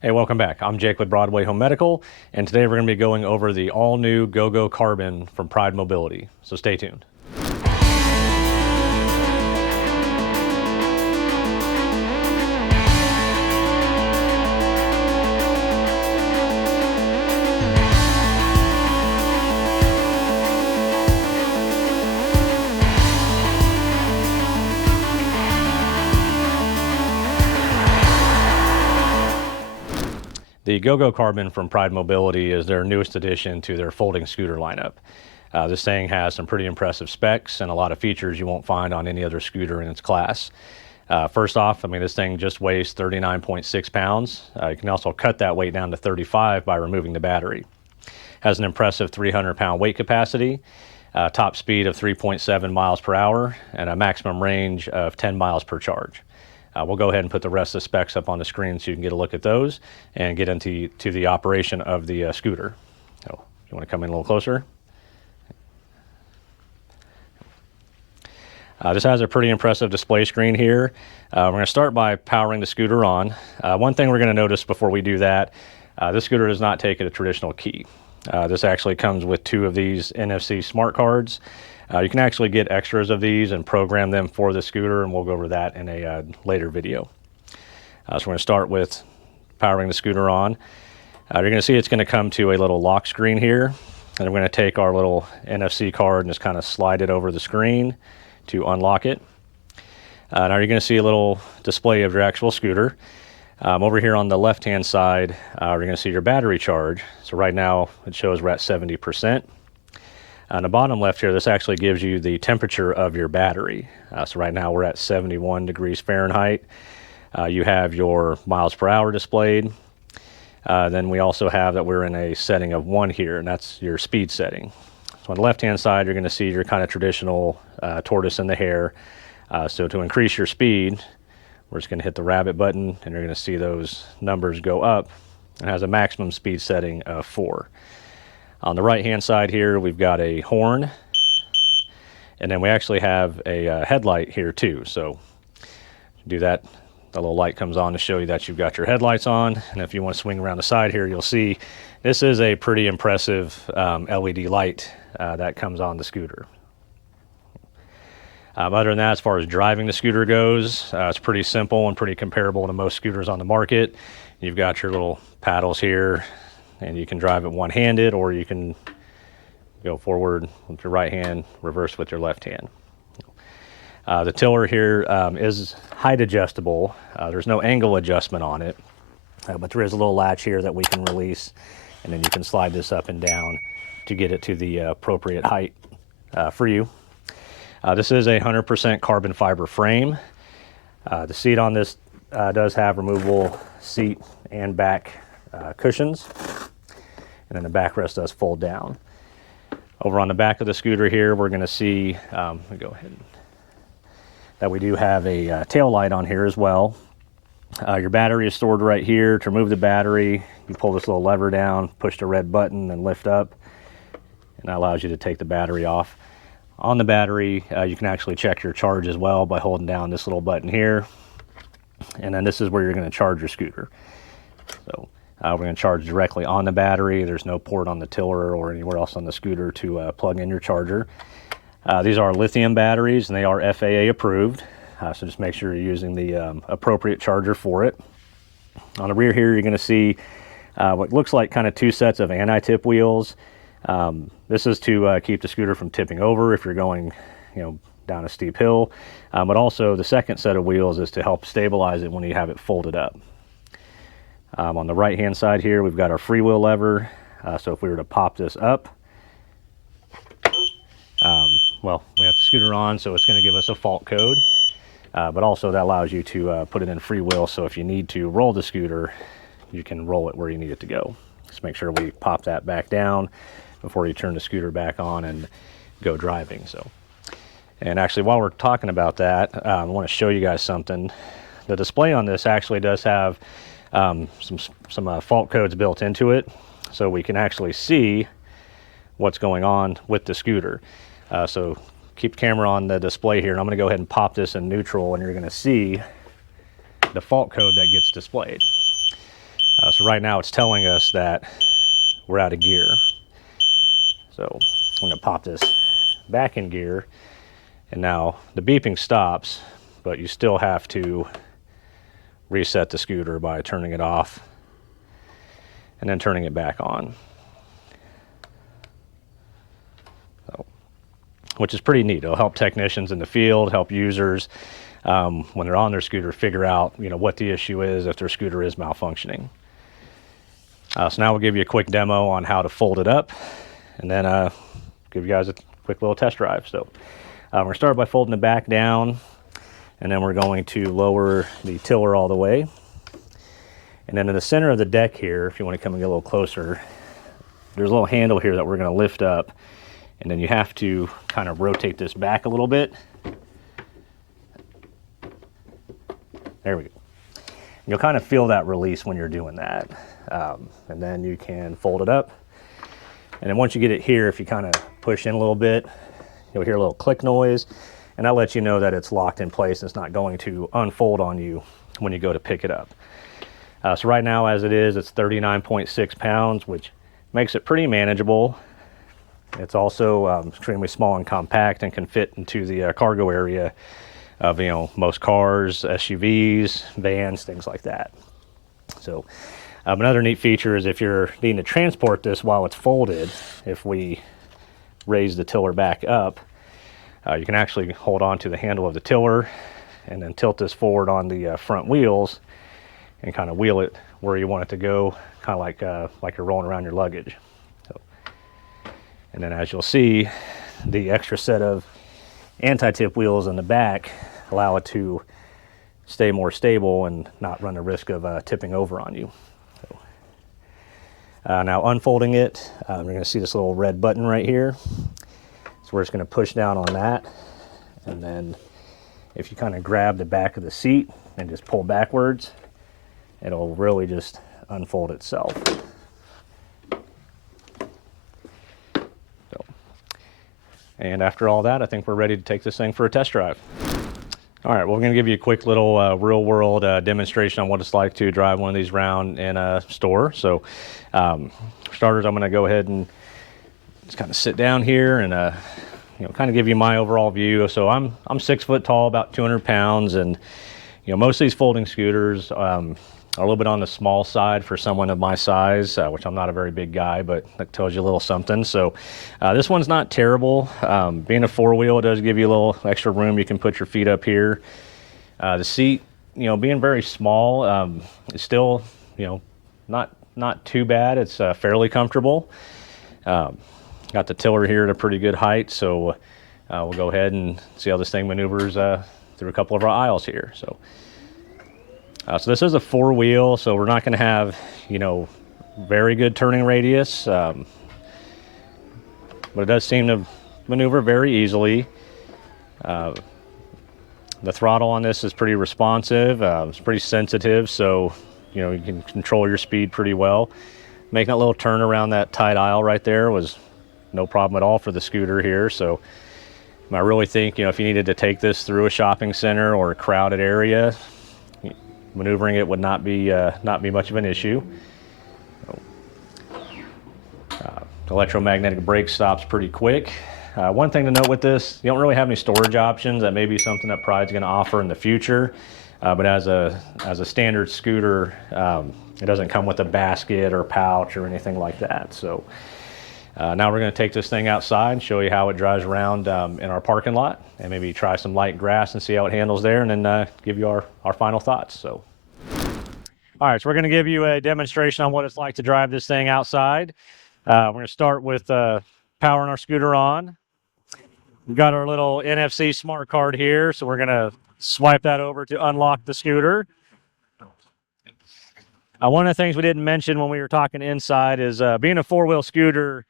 Hey, welcome back. I'm Jake with Broadway Home Medical, and today we're going to be going over the all-new GoGo Carbon from Pride Mobility, so stay tuned. The GoGo Carbon from Pride Mobility is their newest addition to their folding scooter lineup. This thing has some pretty impressive specs and a lot of features you won't find on any other scooter in its class. First off, this thing just weighs 39.6 pounds. You can also cut that weight down to 35 by removing the battery. Has an impressive 300-pound weight capacity, top speed of 3.7 miles per hour, and a maximum range of 10 miles per charge. We'll go ahead and put the rest of the specs up on the screen so you can get a look at those and get into the operation of the scooter. So, you want to come in a little closer? This has a pretty impressive display screen here. We're going to start by powering the scooter on. One thing we're going to notice before we do that, this scooter does not take a traditional key. This actually comes with 2 of these NFC smart cards. You can actually get extras of these and program them for the scooter, and we'll go over that in a later video. So we're going to start with powering the scooter on. You're going to see it's going to come to a little lock screen here, and we're going to take our little NFC card and just kind of slide it over the screen to unlock it. Now you're going to see a little display of your actual scooter. Over here on the left-hand side, you're going to see your battery charge. So right now it shows we're at 70%. On the bottom left here, this actually gives you the temperature of your battery. So right now we're at 71 degrees Fahrenheit. You have your miles per hour displayed. Then we also have that we're in a setting of 1 here, and that's your speed setting. So on the left-hand side, you're going to see your kind of traditional tortoise in the hare. So to increase your speed, we're just going to hit the rabbit button, and you're going to see those numbers go up. It has a maximum speed setting of 4. On the right-hand side here, we've got a horn, and then we actually have a headlight here too. So do that, the little light comes on to show you that you've got your headlights on. And if you want to swing around the side here, you'll see this is a pretty impressive LED light that comes on the scooter. Other than that, as far as driving the scooter goes, it's pretty simple and pretty comparable to most scooters on the market. You've got your little paddles here, and you can drive it one-handed, or you can go forward with your right hand, reverse with your left hand. The tiller here is height adjustable. There's no angle adjustment on it, but there is a little latch here that we can release, and then you can slide this up and down to get it to the appropriate height for you. This is a 100% carbon fiber frame. The seat on this does have removable seat and back cushions, and then the backrest does fold down. Over on the back of the scooter here, we're going to see, that we do have a tail light on here as well. Your battery is stored right here. To remove the battery, you pull this little lever down, push the red button, and lift up, and that allows you to take the battery off. On the battery, you can actually check your charge as well by holding down this little button here, and then this is where you're going to charge your scooter. So we're going to charge directly on the battery. There's no port on the tiller or anywhere else on the scooter to plug in your charger. These are lithium batteries, and they are FAA approved, so just make sure you're using the appropriate charger for it. On the rear here, you're going to see what looks like kind of 2 sets of anti-tip wheels. This is to keep the scooter from tipping over if you're going down a steep hill, but also the second set of wheels is to help stabilize it when you have it folded up. On the right-hand side here, we've got our freewheel lever. So if we were to pop this up, we have the scooter on, so it's going to give us a fault code. But also that allows you to put it in freewheel, so if you need to roll the scooter, you can roll it where you need it to go. Just make sure we pop that back down before you turn the scooter back on and go driving. And actually, while we're talking about that, I want to show you guys something. The display on this actually does have some fault codes built into it, so we can actually see what's going on with the scooter. So keep the camera on the display here, and I'm going to go ahead and pop this in neutral, and you're going to see the fault code that gets displayed. So right now it's telling us that we're out of gear. So I'm going to pop this back in gear, and now the beeping stops, but you still have to reset the scooter by turning it off and then turning it back on. So, which is pretty neat. It'll help technicians in the field, help users when they're on their scooter figure out, what the issue is if their scooter is malfunctioning. So now we'll give you a quick demo on how to fold it up, and then give you guys a quick little test drive. So we're going to start by folding it back down, and then we're going to lower the tiller all the way. And then in the center of the deck here, if you want to come and get a little closer, there's a little handle here that we're going to lift up, and then you have to kind of rotate this back a little bit. There we go. You'll kind of feel that release when you're doing that. And then you can fold it up. And then once you get it here, if you kind of push in a little bit, you'll hear a little click noise, and that lets you know that it's locked in place and it's not going to unfold on you when you go to pick it up. So right now, as it is, it's 39.6 pounds, which makes it pretty manageable. It's also extremely small and compact and can fit into the cargo area of most cars, SUVs, vans, things like that. So another neat feature is if you're needing to transport this while it's folded, if we raise the tiller back up, you can actually hold on to the handle of the tiller and then tilt this forward on the front wheels and kind of wheel it where you want it to go, kind of like you're rolling around your luggage. So, and then as you'll see, the extra set of anti-tip wheels in the back allow it to stay more stable and not run the risk of tipping over on you. So, now unfolding it, you're going to see this little red button right here. So we're just going to push down on that, and then if you kind of grab the back of the seat and just pull backwards, it'll really just unfold itself. So, and after all that, I think we're ready to take this thing for a test drive. All right, well, we're going to give you a quick little real-world demonstration on what it's like to drive one of these around in a store. So, for starters, I'm going to go ahead and just kind of sit down here and kind of give you my overall view. So I'm 6 foot tall, about 200 pounds, and most of these folding scooters are a little bit on the small side for someone of my size, which I'm not a very big guy, but that tells you a little something. So this one's not terrible. Being a four-wheel, it does give you a little extra room. You can put your feet up here. The seat, being very small, is still, not too bad. It's fairly comfortable. Got the tiller here at a pretty good height, so we'll go ahead and see how this thing maneuvers through a couple of our aisles here. So this is a four-wheel, so we're not going to have, very good turning radius, but it does seem to maneuver very easily. The throttle on this is pretty responsive. It's pretty sensitive, so you can control your speed pretty well. Making that little turn around that tight aisle right there was no problem at all for the scooter here. So I really think, if you needed to take this through a shopping center or a crowded area, maneuvering it would not be much of an issue. The electromagnetic brake stops pretty quick. One thing to note with this, you don't really have any storage options. That may be something that Pride's going to offer in the future, but as a standard scooter, it doesn't come with a basket or pouch or anything like that. So now we're going to take this thing outside and show you how it drives around in our parking lot, and maybe try some light grass and see how it handles there, and then give you our final thoughts. So, all right, so we're going to give you a demonstration on what it's like to drive this thing outside. We're going to start with powering our scooter on. We've got our little NFC smart card here, so we're going to swipe that over to unlock the scooter. One of the things we didn't mention when we were talking inside is being a four-wheel scooter,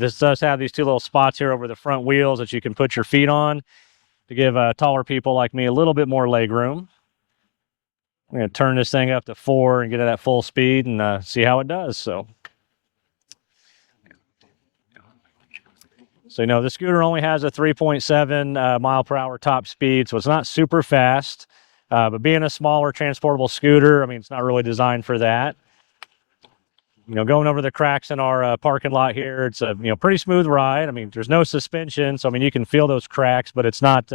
this does have these two little spots here over the front wheels that you can put your feet on to give taller people like me a little bit more leg room. I'm going to turn this thing up to 4 and get it at full speed and see how it does. So the scooter only has a 3.7 mile per hour top speed, so it's not super fast. But being a smaller transportable scooter, it's not really designed for that. going over the cracks in our parking lot here, it's a pretty smooth ride. I mean, there's no suspension, so I mean you can feel those cracks, but it's not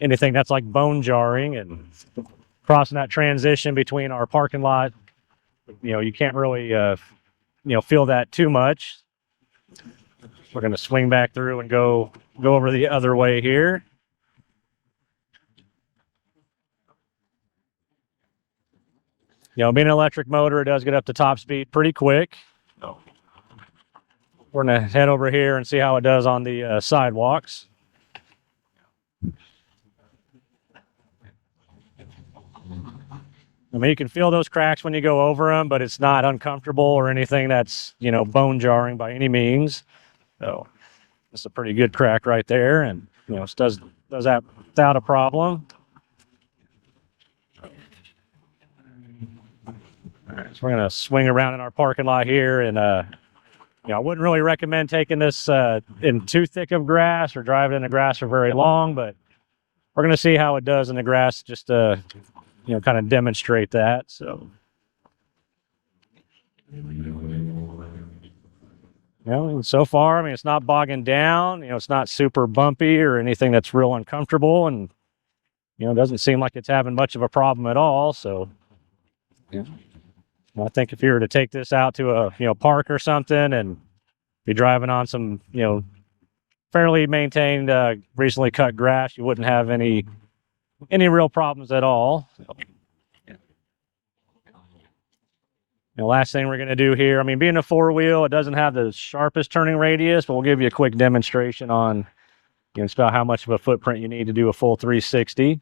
anything that's like bone jarring. And crossing that transition between our parking lot, you can't really feel that too much. We're going to swing back through and go over the other way here. Being an electric motor, it does get up to top speed pretty quick. We're going to head over here and see how it does on the sidewalks. I mean, you can feel those cracks when you go over them, but it's not uncomfortable or anything that's, bone jarring by any means. So it's a pretty good crack right there, and, it does that without a problem. All right, so we're going to swing around in our parking lot here, and I wouldn't really recommend taking this in too thick of grass or driving in the grass for very long, but we're going to see how it does in the grass, just to kind of demonstrate that. So and so far, I mean, it's not bogging down, it's not super bumpy or anything that's real uncomfortable, and it doesn't seem like it's having much of a problem at all. So I think if you were to take this out to a park or something and be driving on some fairly maintained recently cut grass, you wouldn't have any real problems at all. Last thing we're going to do here, I mean, being a four-wheel, it doesn't have the sharpest turning radius, but we'll give you a quick demonstration on just about how much of a footprint you need to do a full 360,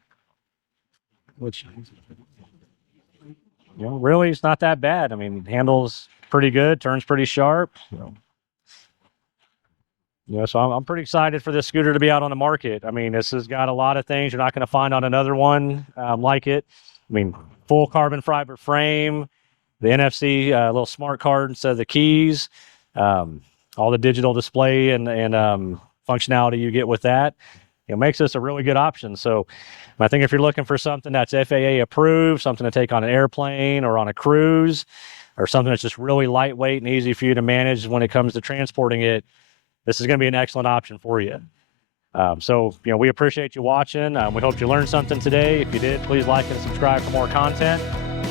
which really it's not that bad. I mean, handles pretty good, turns pretty sharp. So I'm pretty excited for this scooter to be out on the market. I mean, this has got a lot of things you're not going to find on another one like it. I mean, full carbon fiber frame, the NFC little smart card instead of the keys, all the digital display and functionality you get with that. It makes this a really good option. So I think if you're looking for something that's FAA approved, something to take on an airplane or on a cruise, or something that's just really lightweight and easy for you to manage when it comes to transporting it, this is going to be an excellent option for you. So we appreciate you watching. We hope you learned something today. If you did, please like and subscribe for more content.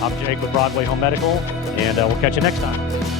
I'm Jake with Broadway Home Medical, and we'll catch you next time.